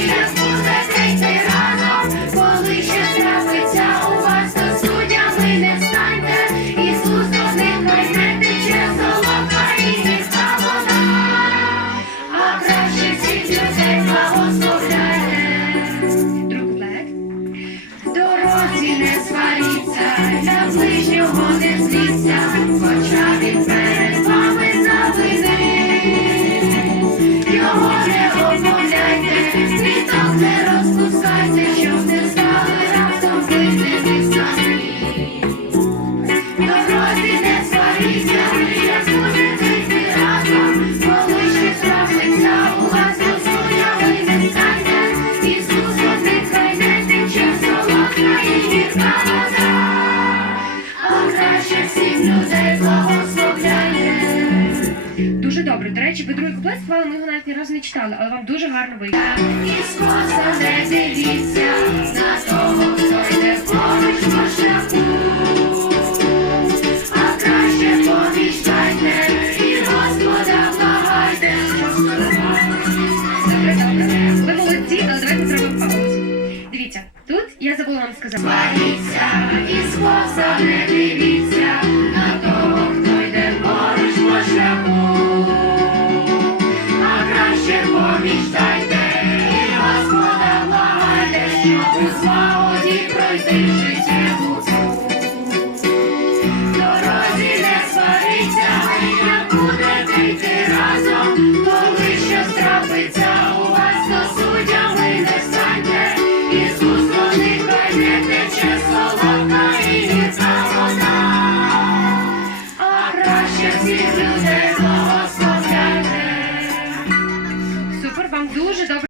Yes. Всіх людей благословляє. Дуже добре. До речі, ви другий куплет співали, ми його навіть ні разу не читали, але вам дуже гарно вийшло. І скоса не дивіться на того, хто йде поруч по шляху. А краще поміщайте і Господа благайте, Добре, добре. Ви молодці, але давайте зробимо паузу. Дивіться, тут я забула вам сказати. Сваріться і скоса не краще поміщайте і Господа благайте, щоб у злагоді пройти життєву Дорозі не сваріться, як будете йти разом, коли щось трапиться, у вас до суддя ви не станьте, тече солодка і гірка вода, а краще всіх людей благословляйте. Дуже добре.